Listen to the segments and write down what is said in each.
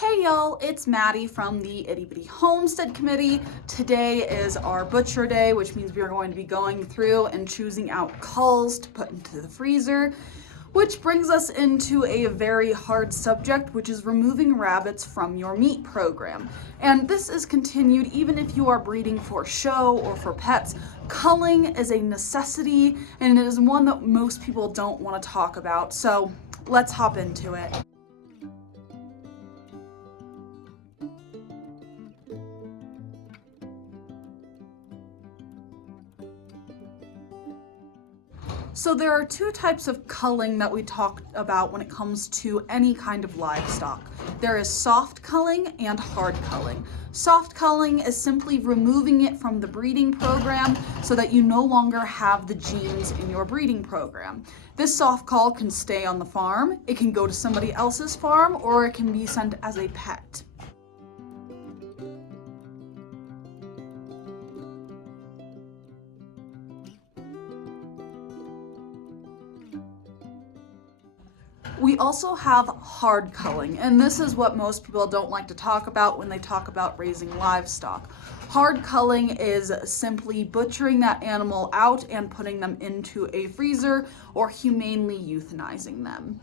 Hey y'all, it's Maddie from the Itty Bitty Homestead Committee. Today is our butcher day, which means we are going to be going through and choosing out culls to put into the freezer, which brings us into a very hard subject, which is removing rabbits from your meat program. And this is continued even if you are breeding for show or for pets. Culling is a necessity, and it is one that most people don't want to talk about. So let's hop into it. So there are two types of culling that we talk about when it comes to any kind of livestock. There is soft culling and hard culling. Soft culling is simply removing it from the breeding program so that you no longer have the genes in your breeding program. This soft cull can stay on the farm, it can go to somebody else's farm, or it can be sent as a pet. We also have hard culling, and this is what most people don't like to talk about when they talk about raising livestock. Hard culling is simply butchering that animal out and putting them into a freezer or humanely euthanizing them.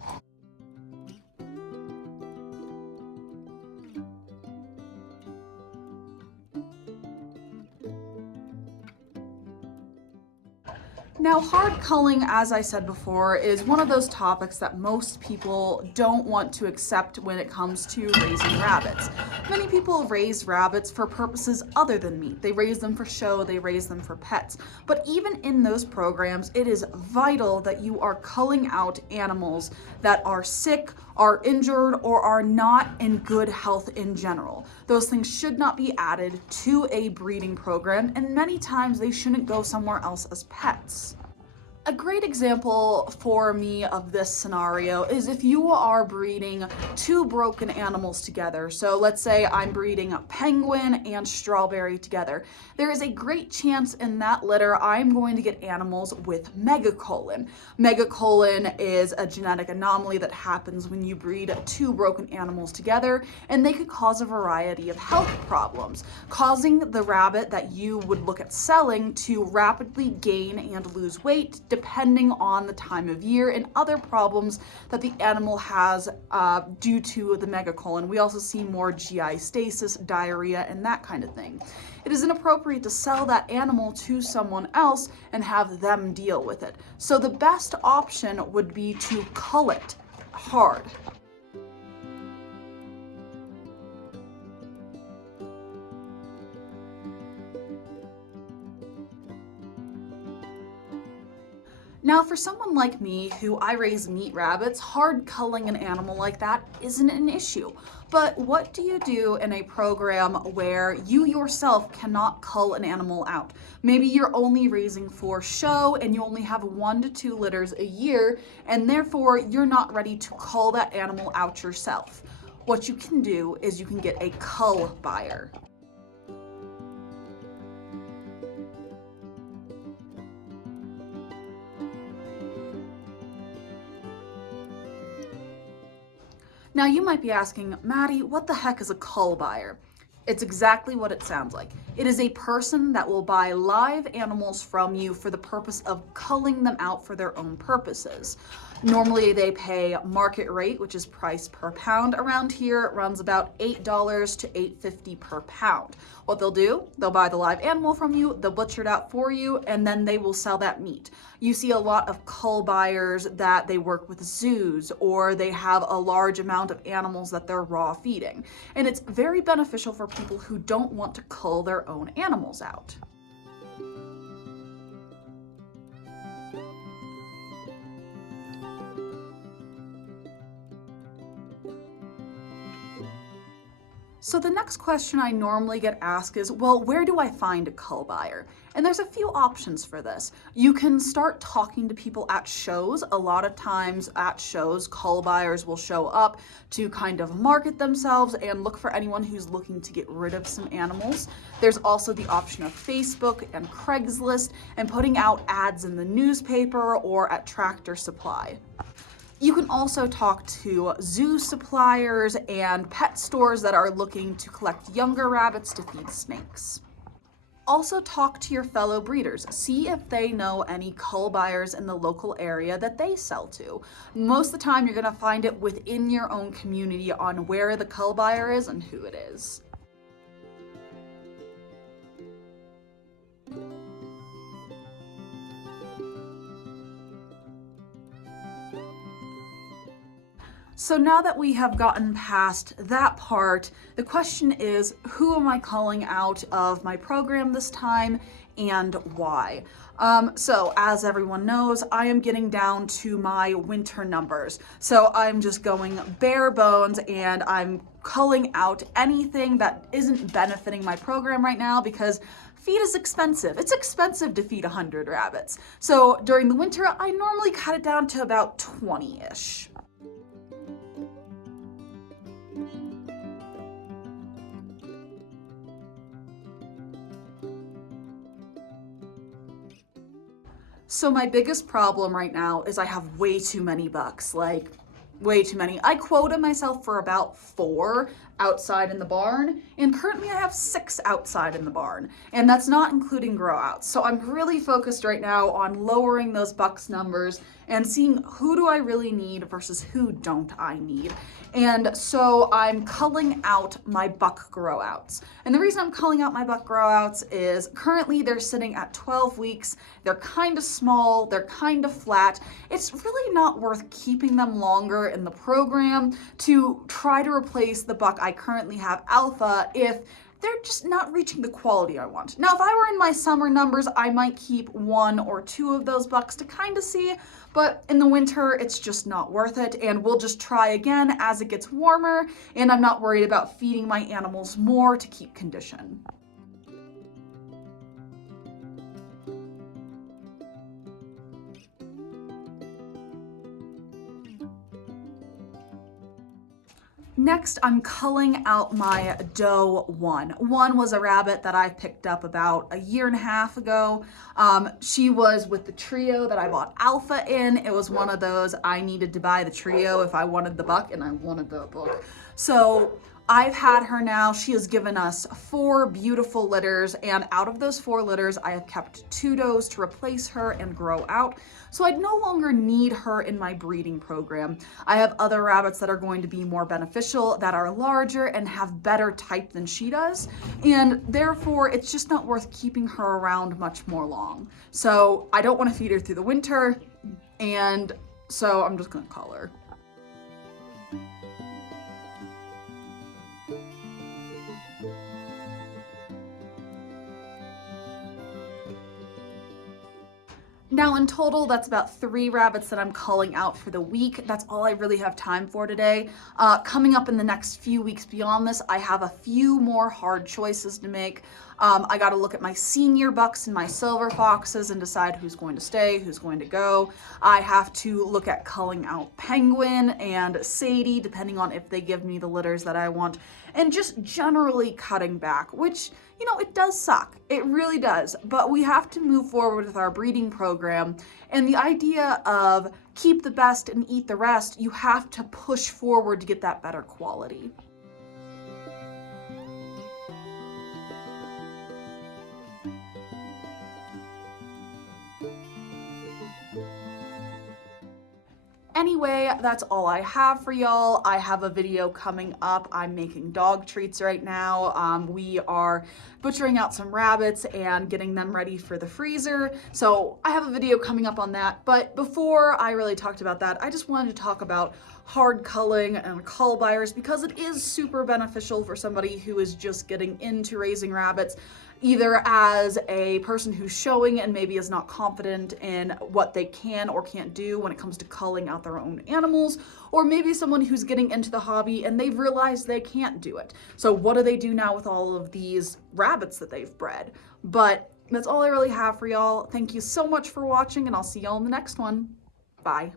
Now, hard culling, as I said before, is one of those topics that most people don't want to accept when it comes to raising rabbits. Many people raise rabbits for purposes other than meat. They raise them for show, they raise them for pets. But even in those programs, it is vital that you are culling out animals that are sick, are injured, or are not in good health in general. Those things should not be added to a breeding program, and many times they shouldn't go somewhere else as pets. A great example for me of this scenario is if you are breeding two broken animals together. So let's say I'm breeding a penguin and strawberry together. There is a great chance in that litter I'm going to get animals with megacolon. Megacolon is a genetic anomaly that happens when you breed two broken animals together, and they could cause a variety of health problems, causing the rabbit that you would look at selling to rapidly gain and lose weight, depending on the time of year and other problems that the animal has due to the megacolon. We also see more GI stasis, diarrhea, and that kind of thing. It is inappropriate to sell that animal to someone else and have them deal with it. So the best option would be to cull it hard. Now, for someone like me, who I raise meat rabbits, hard culling an animal like that isn't an issue. But what do you do in a program where you yourself cannot cull an animal out? Maybe you're only raising for show and you only have 1 to 2 litters a year, and therefore you're not ready to cull that animal out yourself. What you can do is you can get a cull buyer. Now you might be asking, Maddie, what the heck is a cull buyer? It's exactly what it sounds like. It is a person that will buy live animals from you for the purpose of culling them out for their own purposes. Normally they pay market rate, which is price per pound. Around here it runs about $8 to $8.50 per pound. What they'll do, they'll buy the live animal from you, they'll butcher it out for you, and then they will sell that meat. You see a lot of cull buyers that they work with zoos, or they have a large amount of animals that they're raw feeding. And it's very beneficial for people who don't want to cull their own animals out. So the next question I normally get asked is, well, where do I find a cull buyer? And there's a few options for this. You can start talking to people at shows. A lot of times at shows, cull buyers will show up to kind of market themselves and look for anyone who's looking to get rid of some animals. There's also the option of Facebook and Craigslist and putting out ads in the newspaper or at Tractor Supply. You can also talk to zoo suppliers and pet stores that are looking to collect younger rabbits to feed snakes. Also talk to your fellow breeders. See if they know any cull buyers in the local area that they sell to. Most of the time you're gonna find it within your own community on where the cull buyer is and who it is. So now that we have gotten past that part, the question is, who am I calling out of my program this time and why? So as everyone knows, I am getting down to my winter numbers. So I'm just going bare bones and I'm culling out anything that isn't benefiting my program right now because feed is expensive. It's expensive to feed 100 rabbits. So during the winter, I normally cut it down to about 20-ish. So my biggest problem right now is I have way too many bucks, like way too many. I quota myself for about 4 outside in the barn, and currently I have 6 outside in the barn, and that's not including grow outs. So I'm really focused right now on lowering those bucks numbers and seeing who do I really need versus who don't I need. And so I'm culling out my buck grow outs. And the reason I'm culling out my buck grow outs is currently they're sitting at 12 weeks. They're kind of small, they're kind of flat. It's really not worth keeping them longer in the program to try to replace the buck I currently have alpha if they're just not reaching the quality I want. Now, if I were in my summer numbers, I might keep 1 or 2 of those bucks to kind of see, but in the winter, it's just not worth it, and we'll just try again as it gets warmer, and I'm not worried about feeding my animals more to keep condition. Next, I'm culling out my doe 1. 1 was a rabbit that I picked up about a year and a half ago. She was with the trio that I bought alpha in. It was one of those I needed to buy the trio if I wanted the buck, and I wanted the buck. So I've had her now. She has given us 4 beautiful litters, and out of those 4 litters, I have kept 2 does to replace her and grow out. So I no longer need her in my breeding program. I have other rabbits that are going to be more beneficial, that are larger and have better type than she does, and therefore it's just not worth keeping her around much more long. So I don't want to feed her through the winter, and so I'm just gonna cull her. Now in total, that's about 3 rabbits that I'm culling out for the week. That's all I really have time for today. Coming up in the next few weeks beyond this, I have a few more hard choices to make. I gotta look at my senior bucks and my silver foxes and decide who's going to stay, who's going to go. I have to look at culling out Penguin and Sadie, depending on if they give me the litters that I want, and just generally cutting back, which, you know, it does suck. It really does, but we have to move forward with our breeding program. And the idea of keep the best and eat the rest, you have to push forward to get that better quality. Anyway, that's all I have for y'all. I have a video coming up. I'm making dog treats right now. We are butchering out some rabbits and getting them ready for the freezer. So I have a video coming up on that. But before I really talked about that, I just wanted to talk about hard culling and cull buyers because it is super beneficial for somebody who is just getting into raising rabbits, either as a person who's showing and maybe is not confident in what they can or can't do when it comes to culling out their own animals, or maybe someone who's getting into the hobby and they've realized they can't do it. So what do they do now with all of these rabbits that they've bred? But that's all I really have for y'all. Thank you so much for watching, and I'll see y'all in the next one. Bye.